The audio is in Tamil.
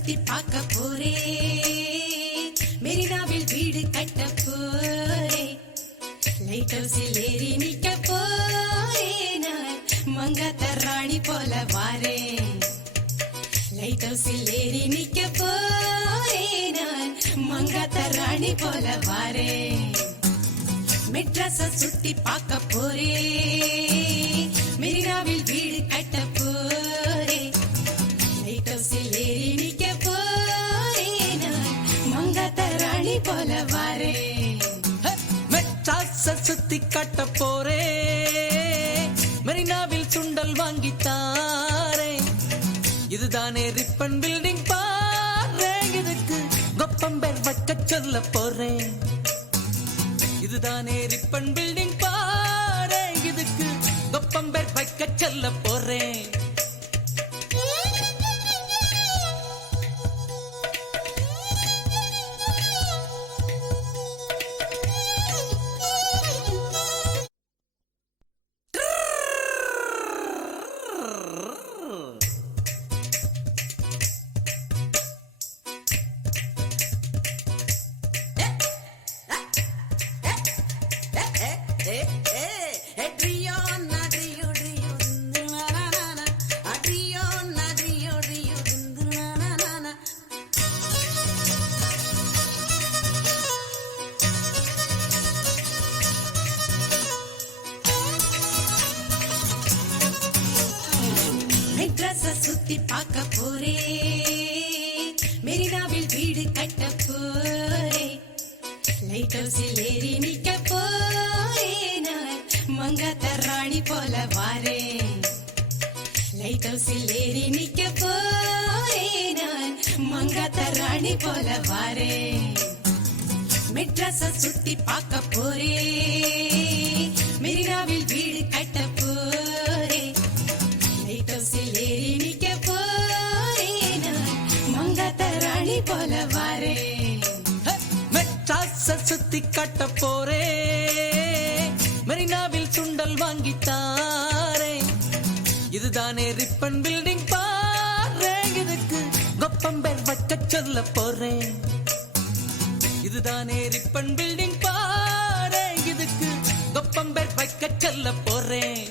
சுத்தி பார்க்க போரே, மெரினாவில் வீடு கட்ட போரே, லைட் ஹவுஸில் ஏறி நிக்க போரே, நான் மங்காத்த ராணி போல வாரே. லைட் ஹவுஸில் ஏறி நிக்க போரே, நான் மங்காத்த ராணி போல வாரே. மெட்ராஸ சுத்தி பார்க்க போரே, மெரினாவில் வீடு கட்ட போரே, லைட் ஹவுஸில் ஏறி நிக்க போரே, நான் மங்காத்த ராணி போல வாரே. மெட்ராஸ சுத்தி கட்ட போரே, மெரினாவில் சுண்டல் வாங்கித்தாரே, இதுதானே ரிப்பன் பில்டிங் பாரு, இதுக்கு கொப்பம்பேர் வைக்க சொல்ல போறேன். இதுதானே ரிப்பன் பில்டிங் பாரு, இதுக்கு கொப்பம்பேர் வைக்க சொல்ல போறேன். மெட்ராஸ சுத்தி பார்க்க போரே, மெரினாவில் வீடு கட்ட போரே, லைட் ஹவுஸில் ஏறி நிக்க போரே, நான் மங்காத்த ராணி போல வாரே. லைட் ஹவுஸில் ஏறி நிக்க போரே, நான் மங்காத்த ராணி போல வாரே. மெட்ராஸ சுத்தி பார்க்க போரே, மெரினாவில் வீடு கட்ட போரே, லைட் ஹவுஸில் ஏறி நிக்க போரே, நான் மங்காத்த ராணி போல வாரே. மெட்ராஸ சுத்தி கட்ட போரே, மெரினாவில் சுண்டல் வாங்கித்தாரே, இதுதானே ரிப்பன் பில்டிங் பாரு, இதுக்கு கொப்பம்பேர் வைக்க சொல்ல போறேன். இதுதானே ரிப்பன் பில்டிங் பாரு, இதுக்கு கொப்பம்பேர் வைக்க சொல்ல போறேன்.